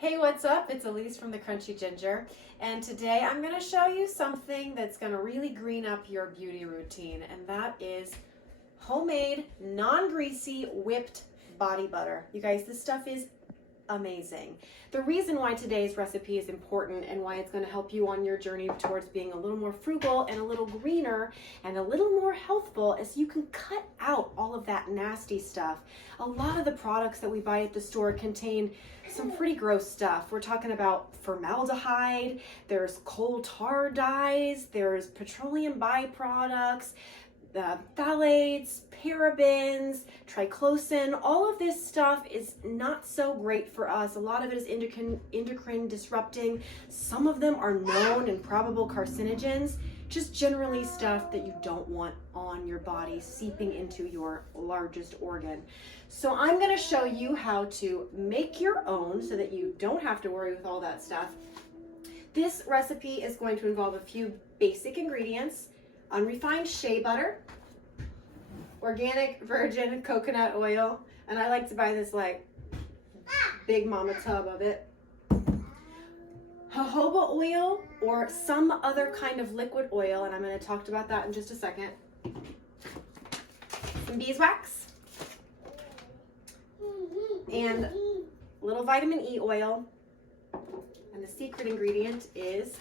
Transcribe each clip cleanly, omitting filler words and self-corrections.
Hey, what's up? It's Elise from the Crunchy Ginger, and today I'm going to show you something that's going to really green up your beauty routine, and that is homemade, non-greasy, whipped body butter. You guys, this stuff is amazing. The reason why today's recipe is important and why it's going to help you on your journey towards being a little more frugal and a little greener and a little more healthful is you can cut out all of that nasty stuff. A lot of the products that we buy at the store contain some pretty gross stuff. We're talking about formaldehyde, there's coal tar dyes, there's petroleum byproducts, phthalates, parabens, triclosan. All of this stuff is not so great for us. A lot of it is endocrine disrupting. Some of them are known and probable carcinogens, just generally stuff that you don't want on your body seeping into your largest organ. So I'm going to show you how to make your own so that you don't have to worry with all that stuff. This recipe is going to involve a few basic ingredients: unrefined shea butter, organic virgin coconut oil, and I like to buy this like big mama tub of it, jojoba oil or some other kind of liquid oil, and I'm going to talk about that in just a second, some beeswax, and a little vitamin E oil, and the secret ingredient is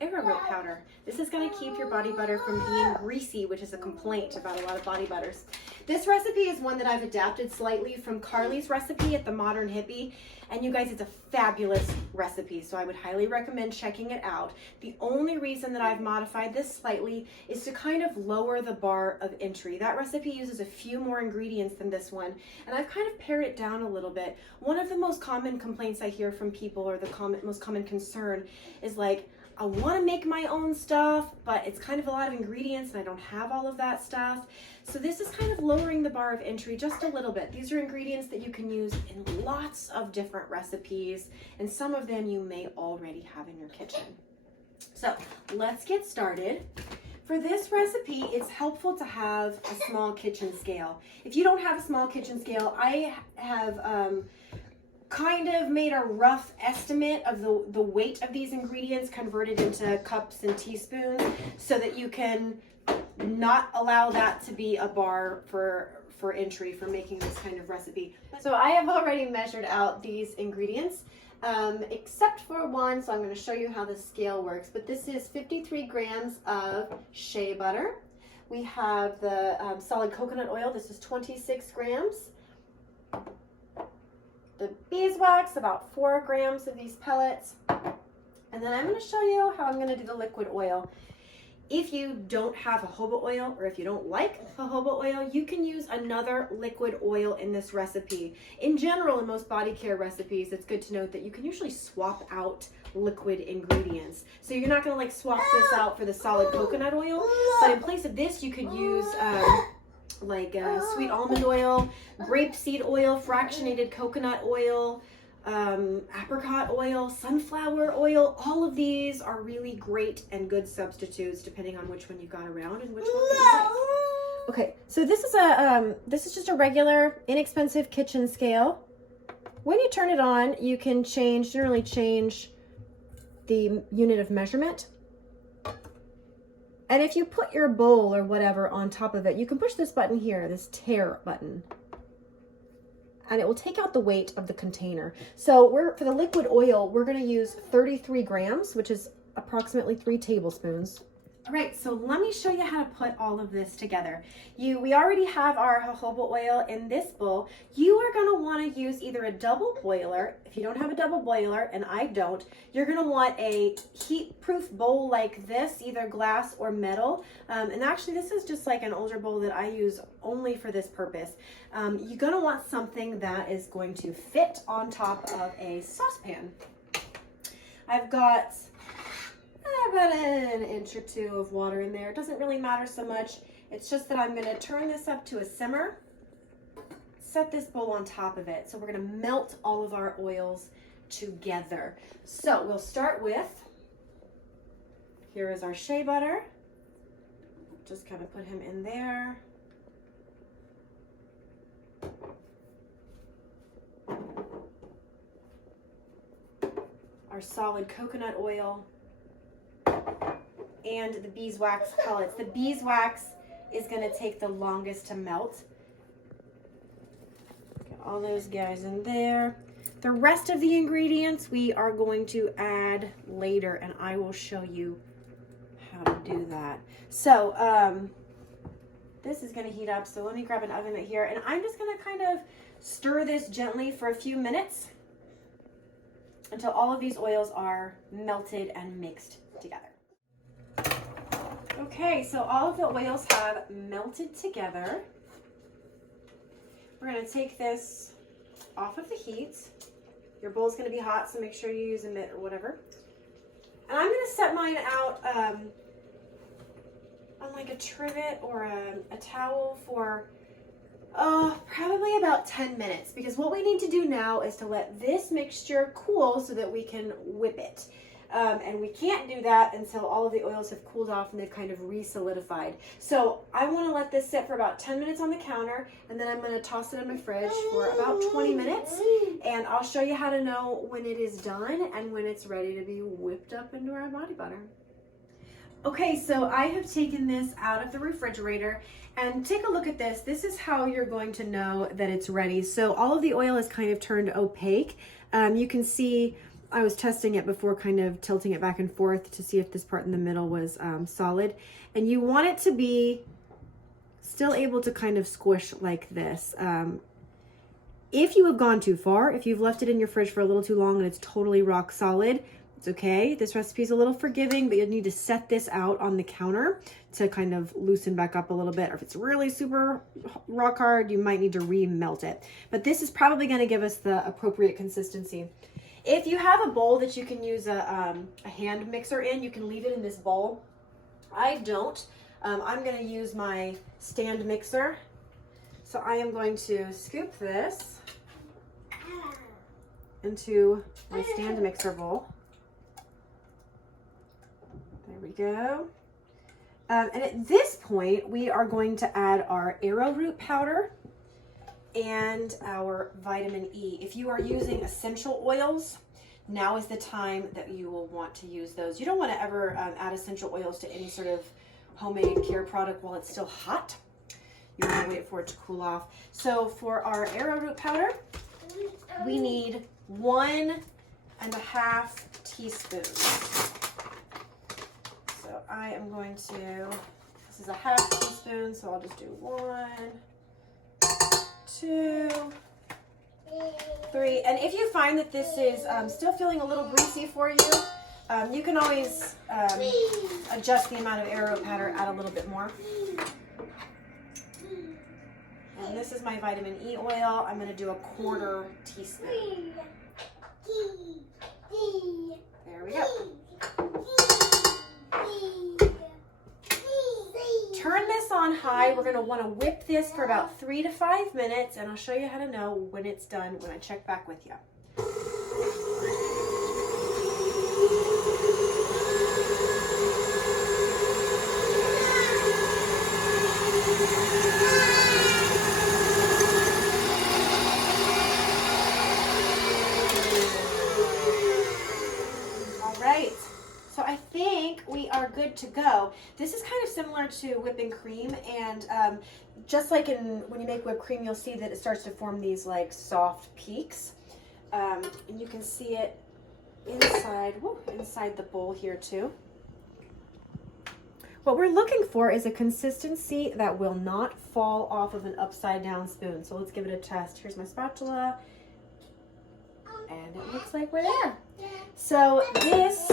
arrowroot powder. This is going to keep your body butter from being greasy, which is a complaint about a lot of body butters. This recipe is one that I've adapted slightly from Carly's recipe at the Modern Hippie, and you guys, it's a fabulous recipe, so I would highly recommend checking it out. The only reason that I've modified this slightly is to kind of lower the bar of entry. That recipe uses a few more ingredients than this one, and I've kind of pared it down a little bit. One of the most common complaints I hear from people, or the most common concern, is like, I want to make my own stuff, but it's kind of a lot of ingredients and I don't have all of that stuff. So this is kind of lowering the bar of entry just a little bit. These are ingredients that you can use in lots of different recipes, and some of them you may already have in your kitchen. So let's get started. For this recipe, it's helpful to have a small kitchen scale. If you don't have a small kitchen scale, I have kind of made a rough estimate of the weight of these ingredients converted into cups and teaspoons so that you can not allow that to be a bar for entry for making this kind of recipe. So I have already measured out these ingredients except for one, so I'm going to show you how the scale works. But this is 53 grams of shea butter. We have the solid coconut oil. This is 26 grams. The beeswax, about 4 grams of these pellets. And then I'm going to show you how I'm going to do the liquid oil. If you don't have jojoba oil, or if you don't like jojoba oil, you can use another liquid oil in this recipe. In general, in most body care recipes, it's good to note that you can usually swap out liquid ingredients. So you're not going to like swap this out for the solid coconut oil, but in place of this, you could use sweet almond oil, grapeseed oil, fractionated coconut oil, apricot oil, sunflower oil. All of these are really great and good substitutes depending on which one you got around and which one you like. Okay, so this is just a regular, inexpensive kitchen scale. When you turn it on, you can generally change the unit of measurement. And if you put your bowl or whatever on top of it, you can push this button here, this tare button, and it will take out the weight of the container. So for the liquid oil, we're going to use 33 grams, which is approximately 3 tablespoons. All right, so let me show you how to put all of this together. We already have our jojoba oil in this bowl. You are going to want to use either a double boiler. If you don't have a double boiler, and I don't, you're going to want a heat-proof bowl like this, either glass or metal. And actually, this is just like an older bowl that I use only for this purpose. You're going to want something that is going to fit on top of a saucepan. I've got about an inch or 2 of water in there. It doesn't really matter so much. It's just that I'm going to turn this up to a simmer, set this bowl on top of it. So we're going to melt all of our oils together. So we'll start with, here is our shea butter. Just kind of put him in there. our solid coconut oil, and the beeswax pellets. The beeswax is going to take the longest to melt. Get all those guys in there. The rest of the ingredients we are going to add later, and I will show you how to do that. So this is going to heat up, so let me grab an oven mitt here, and I'm just going to kind of stir this gently for a few minutes until all of these oils are melted and mixed together. Okay, so all of the oils have melted together. We're going to take this off of the heat. Your bowl's going to be hot, so make sure you use a mitt or whatever. And I'm going to set mine out on like a trivet or a towel for probably about 10 minutes, because what we need to do now is to let this mixture cool so that we can whip it. And we can't do that until all of the oils have cooled off and they've kind of re-solidified. So I want to let this sit for about 10 minutes on the counter, and then I'm going to toss it in my fridge for about 20 minutes. And I'll show you how to know when it is done and when it's ready to be whipped up into our body butter. Okay, so I have taken this out of the refrigerator, and take a look at this. This is how you're going to know that it's ready. So all of the oil is kind of turned opaque. You can see I was testing it before, kind of tilting it back and forth to see if this part in the middle was solid. And you want it to be still able to kind of squish like this. If you have gone too far, if you've left it in your fridge for a little too long and it's totally rock solid, it's okay. This recipe is a little forgiving, but you'll need to set this out on the counter to kind of loosen back up a little bit. Or if it's really super rock hard, you might need to re-melt it. But this is probably going to give us the appropriate consistency. If you have a bowl that you can use a hand mixer in, you can leave it in this bowl. I don't. I'm going to use my stand mixer. So I am going to scoop this into my stand mixer bowl. There we go. And at this point, we are going to add our arrowroot powder and our vitamin E. If you are using essential oils, now is the time that you will want to use those. You don't want to ever add essential oils to any sort of homemade care product while it's still hot. You want to wait for it to cool off. So for our arrowroot powder, we need 1.5 teaspoons. So I am going to, this is a 1/2 teaspoon, so I'll just do 1, 2, 3. And if you find that this is still feeling a little greasy for you, you can always adjust the amount of arrowroot powder, add a little bit more. And this is my vitamin E oil. I'm going to do a 1/4 teaspoon. There we go. Turn this on high. We're going to want to whip this for about 3 to 5 minutes, and I'll show you how to know when it's done when I check back with you. So I think we are good to go. This is kind of similar to whipping cream, and just like when you make whipped cream, you'll see that it starts to form these like soft peaks, and you can see it inside the bowl here too. What we're looking for is a consistency that will not fall off of an upside down spoon. So let's give it a test. Here's my spatula, and it looks like we're there. So this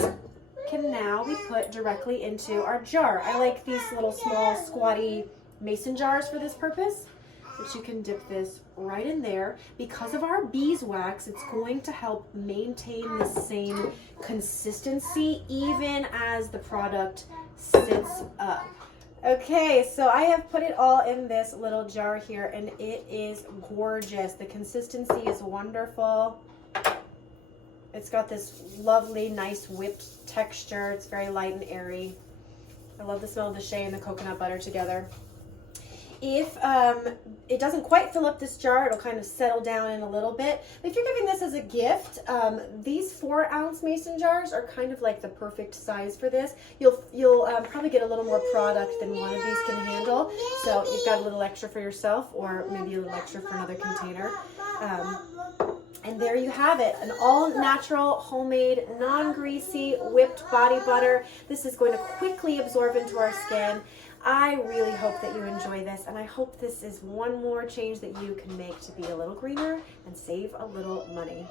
can now be put directly into our jar. I like these little small squatty mason jars for this purpose, but you can dip this right in there. Because of our beeswax, it's going to help maintain the same consistency even as the product sits up. Okay, so I have put it all in this little jar here, and it is gorgeous. The consistency is wonderful. It's got this lovely, nice whipped texture. It's very light and airy. I love the smell of the shea and the coconut butter together. If it doesn't quite fill up this jar. It'll kind of settle down in a little bit. But if you're giving this as a gift, these 4-ounce mason jars are kind of like the perfect size for this. You'll probably get a little more product than one of these can handle. So you've got a little extra for yourself, or maybe a little extra for another container. And there you have it, an all-natural, homemade, non-greasy, whipped body butter. This is going to quickly absorb into our skin. I really hope that you enjoy this, and I hope this is one more change that you can make to be a little greener and save a little money.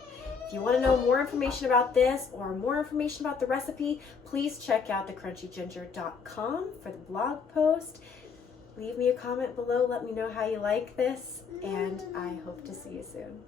If you want to know more information about this or more information about the recipe, please check out thecrunchyginger.com for the blog post. Leave me a comment below. Let me know how you like this, and I hope to see you soon.